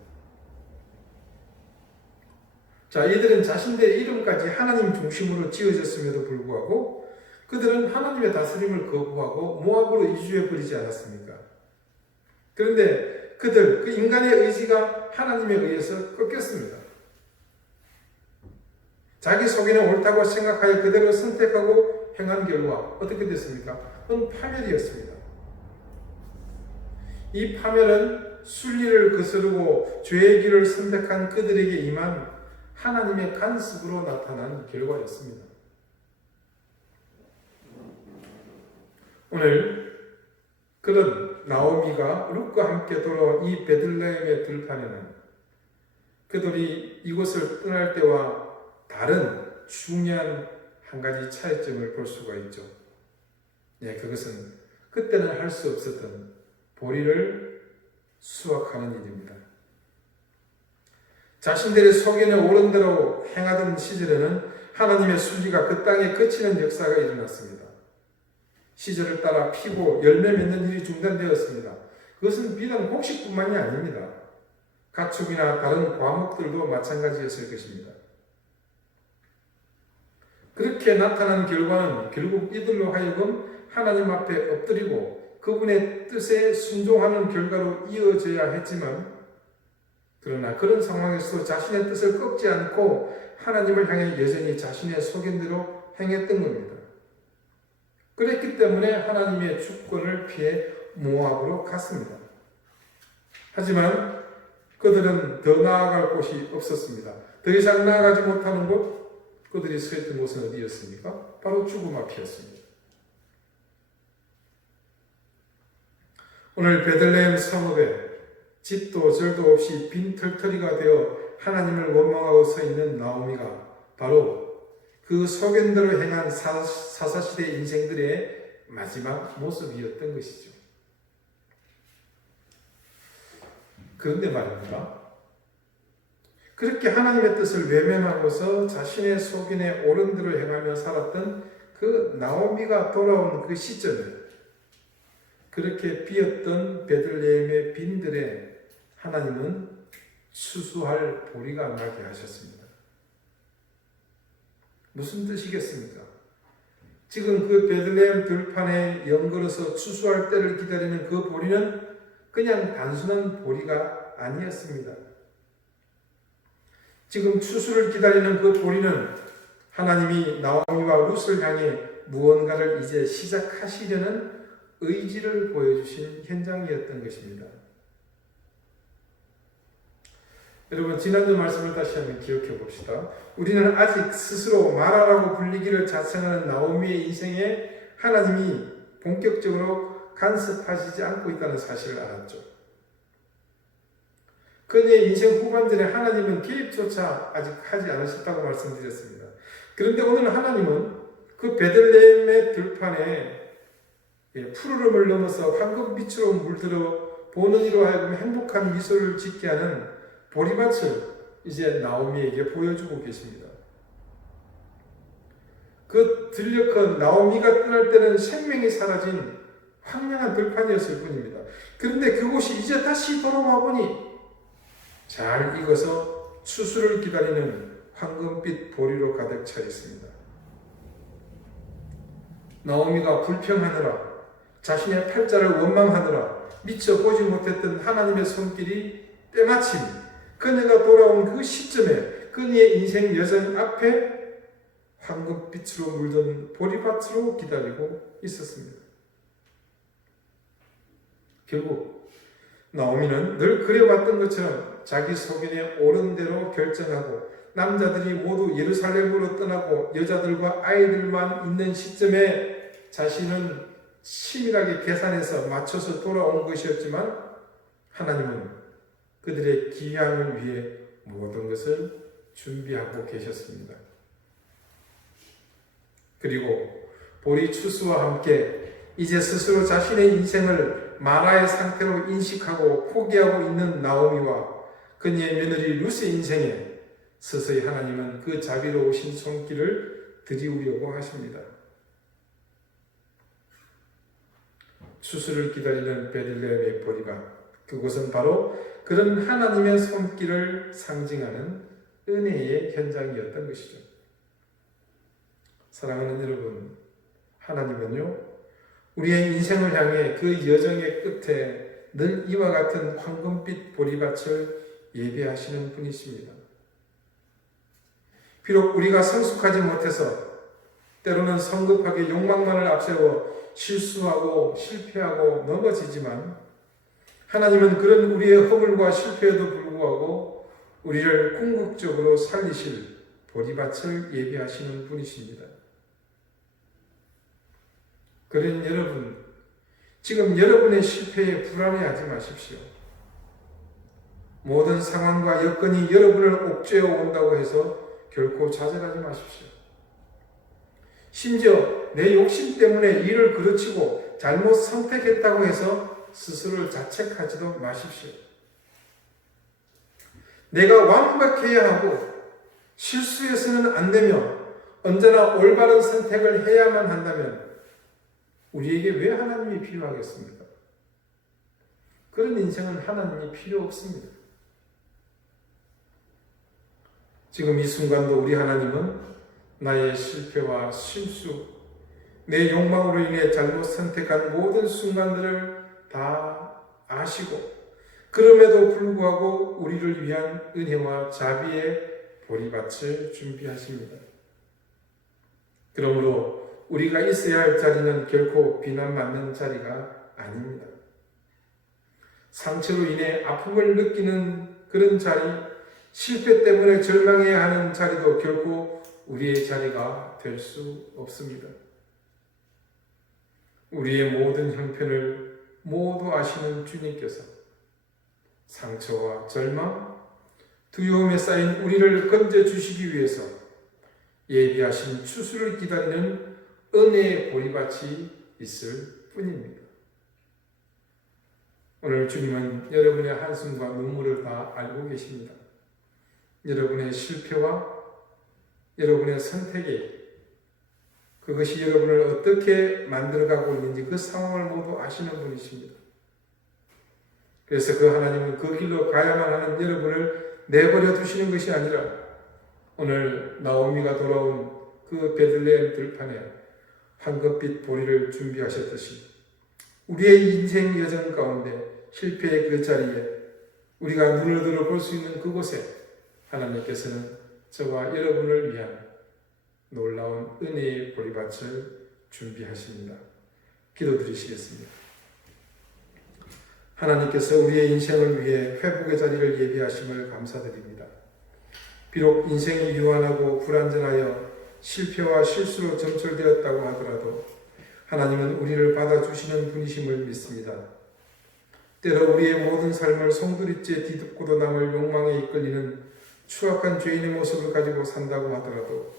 자, 이들은 자신들의 이름까지 하나님 중심으로 지어졌음에도 불구하고 그들은 하나님의 다스림을 거부하고 모압으로 이주해버리지 않았습니까? 그런데 그 인간의 의지가 하나님에 의해서 꺾였습니다. 자기 속에는 옳다고 생각하여 그대로 선택하고 행한 결과 어떻게 됐습니까? 그건 파멸이었습니다. 이 파멸은 순리를 거스르고 죄의 길을 선택한 그들에게 임한 하나님의 간섭으로 나타난 결과였습니다. 오늘 그런 나오미가 룻과 함께 돌아온 이 베들레헴의 들판에는 그들이 이곳을 떠날 때와 다른 중요한 한 가지 차이점을 볼 수가 있죠. 네, 그것은 그때는 할 수 없었던 보리를 수확하는 일입니다. 자신들의 속에는 옳은 대로 행하던 시절에는 하나님의 순리가 그 땅에 그치는 역사가 일어났습니다. 시절을 따라 피고 열매 맺는 일이 중단되었습니다. 그것은 비단 곡식뿐만이 아닙니다. 가축이나 다른 과목들도 마찬가지였을 것입니다. 그렇게 나타난 결과는 결국 이들로 하여금 하나님 앞에 엎드리고 그분의 뜻에 순종하는 결과로 이어져야 했지만, 그러나 그런 상황에서도 자신의 뜻을 꺾지 않고 하나님을 향해 여전히 자신의 속임대로 행했던 겁니다. 그랬기 때문에 하나님의 주권을 피해 모압으로 갔습니다. 하지만 그들은 더 나아갈 곳이 없었습니다. 더 이상 나아가지 못하는 곳, 그들이 서 있던 곳은 어디였습니까? 바로 죽음 앞이었습니다. 오늘 베들레헴 성읍에 집도 절도 없이 빈털터리가 되어 하나님을 원망하고 서 있는 나오미가 바로 그 소견대로 행한 사사시대 인생들의 마지막 모습이었던 것이죠. 그런데 말입니다. 그렇게 하나님의 뜻을 외면하고서 자신의 속인에 옳은 대로 행하며 살았던 그 나오미가 돌아온 그 시점에 그렇게 비었던 베들레헴의 빈들에 하나님은 추수할 보리가 나게 하셨습니다. 무슨 뜻이겠습니까? 지금 그 베들레헴 들판에 연걸어서 추수할 때를 기다리는 그 보리는 그냥 단순한 보리가 아니었습니다. 지금 추수를 기다리는 그 보리는 하나님이 나오미와 룻을 향해 무언가를 이제 시작하시려는 의지를 보여주신 현장이었던 것입니다. 여러분, 지난주 말씀을 다시 한번 기억해 봅시다. 우리는 아직 스스로 마라라고 불리기를 자청하는 나오미의 인생에 하나님이 본격적으로 간섭하시지 않고 있다는 사실을 알았죠. 그녀의 인생 후반전에 하나님은 개입조차 아직 하지 않으셨다고 말씀드렸습니다. 그런데 오늘 하나님은 그 베들레헴의 들판에 푸르름을 넘어서 황금빛으로 물들어 보는 이로 하여금 행복한 미소를 짓게 하는 보리밭을 이제 나오미에게 보여주고 계십니다. 그 들녘은 나오미가 떠날 때는 생명이 사라진 황량한 들판이었을 뿐입니다. 그런데 그곳이 이제 다시 돌아와 보니 잘 익어서 추수를 기다리는 황금빛 보리로 가득 차 있습니다. 나오미가 불평하느라, 자신의 팔자를 원망하느라 미처 보지 못했던 하나님의 손길이 때마침 그녀가 돌아온 그 시점에 그녀의 인생 여정 앞에 황금빛으로 물든 보리밭으로 기다리고 있었습니다. 결국 나오미는 늘 그래왔던 것처럼 자기 소견에 옳은 대로 결정하고 남자들이 모두 예루살렘으로 떠나고 여자들과 아이들만 있는 시점에 자신은 치밀하게 계산해서 맞춰서 돌아온 것이었지만 하나님은 그들의 귀향을 위해 모든 것을 준비하고 계셨습니다. 그리고 보리 추수와 함께 이제 스스로 자신의 인생을 마라의 상태로 인식하고 포기하고 있는 나오미와 그녀의 며느리 루스의 인생에 서서히 하나님은 그 자비로우신 손길을 들이우려고 하십니다. 추수를 기다리는 베들레헴의 보리밭, 그곳은 바로 그런 하나님의 손길을 상징하는 은혜의 현장이었던 것이죠. 사랑하는 여러분, 하나님은요, 우리의 인생을 향해 그 여정의 끝에 늘 이와 같은 황금빛 보리밭을 예비하시는 분이십니다. 비록 우리가 성숙하지 못해서 때로는 성급하게 욕망만을 앞세워 실수하고 실패하고 넘어지지만 하나님은 그런 우리의 허물과 실패에도 불구하고 우리를 궁극적으로 살리실 보리밭을 예비하시는 분이십니다. 그런 여러분, 지금 여러분의 실패에 불안해하지 마십시오. 모든 상황과 여건이 여러분을 옥죄어 온다고 해서 결코 좌절하지 마십시오. 심지어 내 욕심 때문에 일을 그르치고 잘못 선택했다고 해서 스스로를 자책하지도 마십시오. 내가 완벽해야 하고 실수해서는 안 되며 언제나 올바른 선택을 해야만 한다면 우리에게 왜 하나님이 필요하겠습니까? 그런 인생은 하나님이 필요 없습니다. 지금 이 순간도 우리 하나님은 나의 실패와 실수, 내 욕망으로 인해 잘못 선택한 모든 순간들을 다 아시고 그럼에도 불구하고 우리를 위한 은혜와 자비의 보리밭을 준비하십니다. 그러므로 우리가 있어야 할 자리는 결코 비난받는 자리가 아닙니다. 상처로 인해 아픔을 느끼는 그런 자리, 실패 때문에 절망해야 하는 자리도 결코 우리의 자리가 될 수 없습니다. 우리의 모든 형편을 모두 아시는 주님께서 상처와 절망, 두려움에 쌓인 우리를 건져주시기 위해서 예비하신 추수를 기다리는 은혜의 보리밭이 있을 뿐입니다. 오늘 주님은 여러분의 한숨과 눈물을 다 알고 계십니다. 여러분의 실패와 여러분의 선택이 그것이 여러분을 어떻게 만들어가고 있는지 그 상황을 모두 아시는 분이십니다. 그래서 그 하나님은 그 길로 가야만 하는 여러분을 내버려 두시는 것이 아니라 오늘 나오미가 돌아온 그 베들레헴 들판에 황금빛 보리를 준비하셨듯이 우리의 인생 여정 가운데 실패의 그 자리에 우리가 눈을 들어 볼 수 있는 그곳에 하나님께서는 저와 여러분을 위한 놀라운 은혜의 보리밭을 준비하십니다. 기도드리시겠습니다. 하나님께서 우리의 인생을 위해 회복의 자리를 예비하심을 감사드립니다. 비록 인생이 유한하고 불완전하여 실패와 실수로 점철되었다고 하더라도 하나님은 우리를 받아주시는 분이심을 믿습니다. 때로 우리의 모든 삶을 송두리째 뒤덮고도 남을 욕망에 이끌리는 추악한 죄인의 모습을 가지고 산다고 하더라도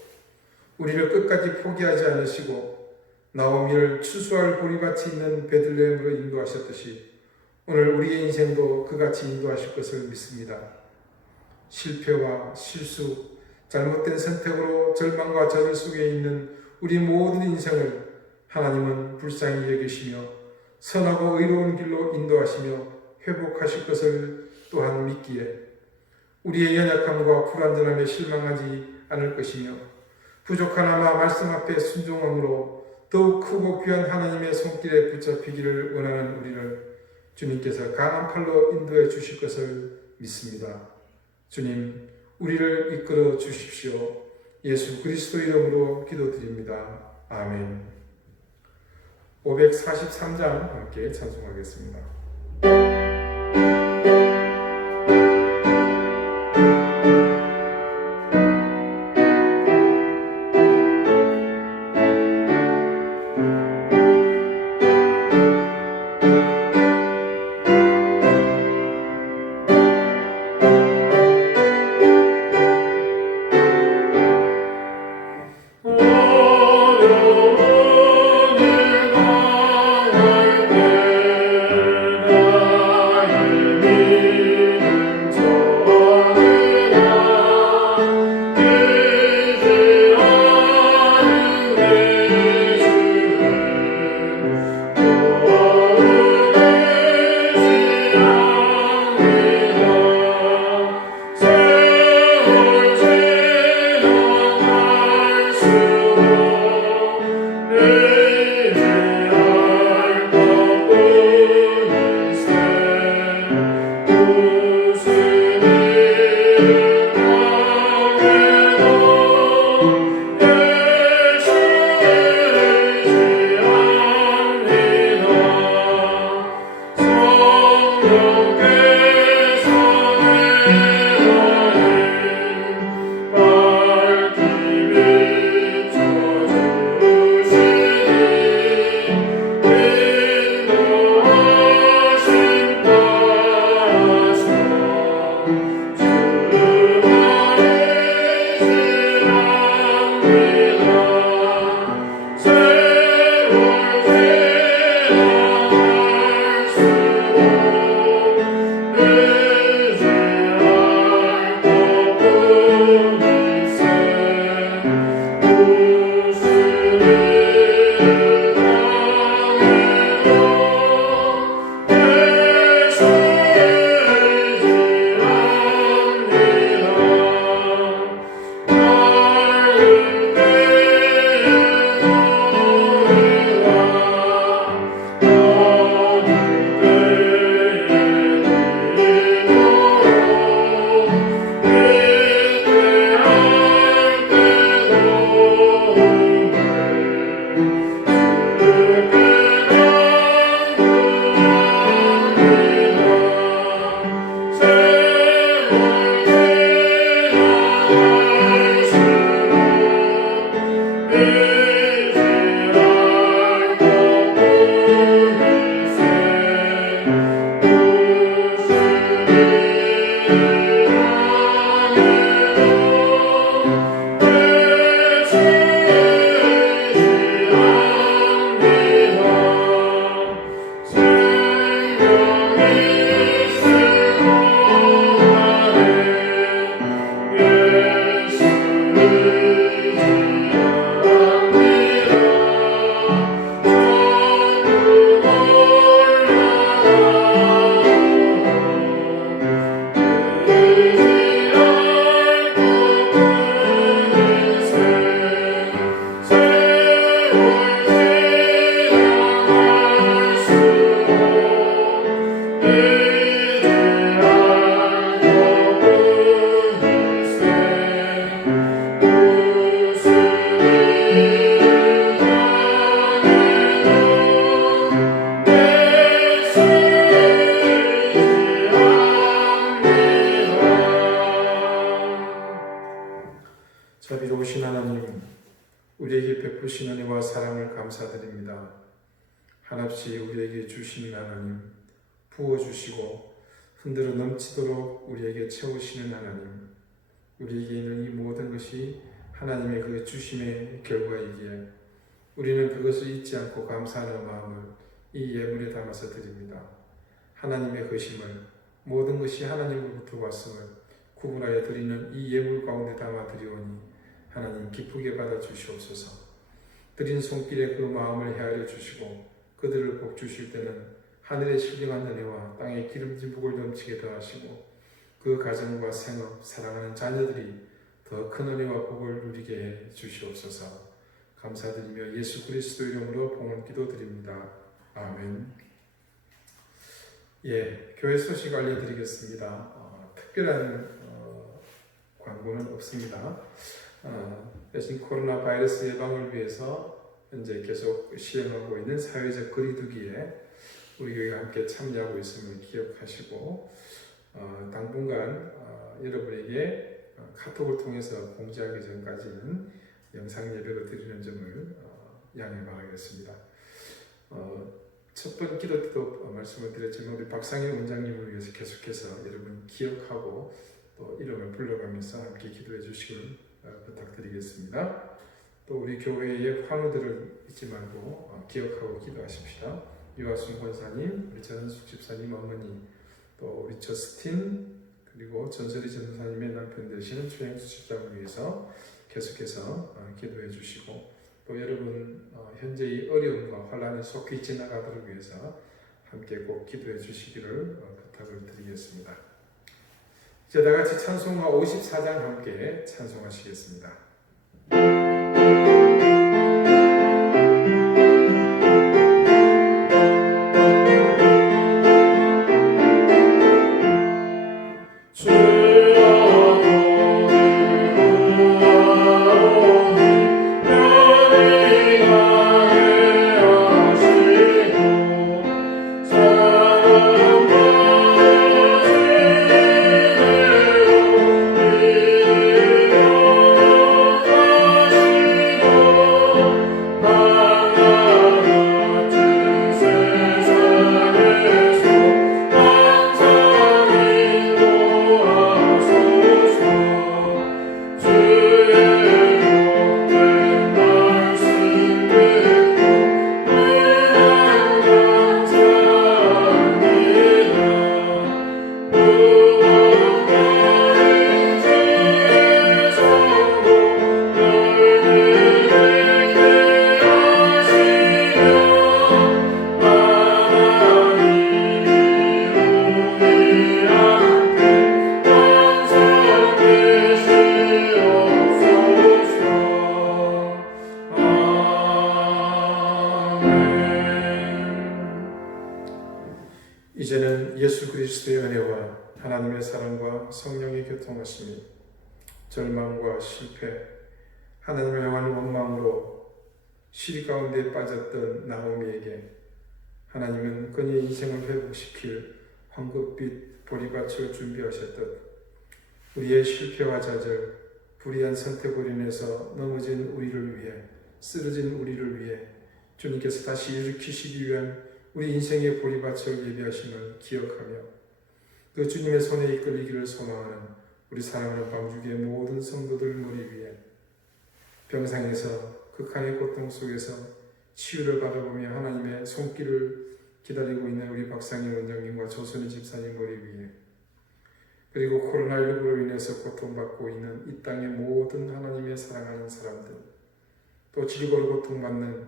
우리를 끝까지 포기하지 않으시고 나오미를 추수할 보리밭이 있는 베들레헴으로 인도하셨듯이 오늘 우리의 인생도 그같이 인도하실 것을 믿습니다. 실패와 실수, 잘못된 선택으로 절망과 저절 속에 있는 우리 모든 인생을 하나님은 불쌍히 여기시며 선하고 의로운 길로 인도하시며 회복하실 것을 또한 믿기에 우리의 연약함과 불완전함에 실망하지 않을 것이며 부족하나마 말씀 앞에 순종함으로 더욱 크고 귀한 하나님의 손길에 붙잡히기를 원하는 우리를 주님께서 강한 팔로 인도해 주실 것을 믿습니다. 주님, 우리를 이끌어 주십시오. 예수 그리스도 이름으로 기도드립니다. 아멘. 543장 함께 찬송하겠습니다. 어려운 내가 자비로우신 하나님, 우리에게 베푸신 은혜와 사랑을 감사드립니다. 한없이 우리에게 주시는 하나님, 부어주시고 흔들어 넘치도록 우리에게 채우시는 하나님, 우리에게 있는 이 모든 것이 하나님의 그 주심의 결과이기에 우리는 그것을 잊지 않고 감사하는 마음을 이 예물에 담아서 드립니다. 하나님의 것임을, 모든 것이 하나님으로부터 왔음을 구분하여 드리는 이 예물 가운데 담아 드리오니 하나님 기쁘게 받아 주시옵소서. 드린 손길에 그 마음을 헤아려 주시고 그들을 복 주실 때는 하늘의 신령한 은혜와 땅의 기름진 복을 넘치게 더하시고 그 가정과 생업, 사랑하는 자녀들이 더 큰 은혜와 복을 누리게 해 주시옵소서. 감사드리며 예수 그리스도 이름으로 봉헌 기도드립니다. 아멘. 교회 소식 알려드리겠습니다. 특별한 광고는 없습니다. 대신 코로나 바이러스 예방을 위해서 현재 계속 시행하고 있는 사회적 거리두기에 우리 교회가 함께 참여하고 있음을 기억하시고 당분간 여러분에게 카톡을 통해서 공지하기 전까지는 영상 예배를 드리는 점을 양해 바라겠습니다. 첫 번 기도 때도 말씀을 드렸지만 우리 박상현 원장님을 위해서 계속해서 여러분 기억하고 또 이름을 불러가면서 함께 기도해 주시길 부탁드리겠습니다. 또 우리 교회의 환우들을 잊지 말고 기억하고 기도하십시다. 유아순 권사님, 우리 전은숙 집사님 어머니, 또 우리 저스틴 그리고 전설이 전도사님의 남편 되시는 최영수 집사를 위해서 계속해서 기도해 주시고 또 여러분 현재의 어려움과 환란이 속히 지나가도록 위해서 함께 꼭 기도해 주시기를 부탁을 드리겠습니다. 이제 다같이 찬송가 54장 함께 찬송하시겠습니다. 이제는 예수 그리스도의 은혜와 하나님의 사랑과 성령의 교통하심이 절망과 실패, 하나님을 향한 원망으로 시리 가운데 빠졌던 나오미에게 하나님은 그녀의 인생을 회복시킬 황급빛 보리밭을 준비하셨듯 우리의 실패와 좌절, 불의한 선택으로 인해서 넘어진 우리를 위해 쓰러진 우리를 위해 주님께서 다시 일으키시기 위한 우리 인생의 보리밭을 예비하심을 기억하며 그 주님의 손에 이끌리기를 소망하는 우리 사랑하는 방주교의 모든 성도들 머리 위에 병상에서 극한의 고통 속에서 치유를 받아보며 하나님의 손길을 기다리고 있는 우리 박상희 원장님과 조선희 집사님 머리 위에 그리고 코로나19로 인해서 고통받고 있는 이 땅의 모든 하나님의 사랑하는 사람들 또 질고로 고통받는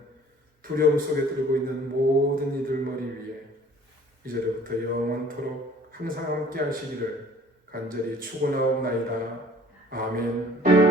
두려움 속에 들고 있는 모든 이들 머리 위에 이제부터 영원토록 항상 함께 하시기를 간절히 축원하옵나이다. 아멘.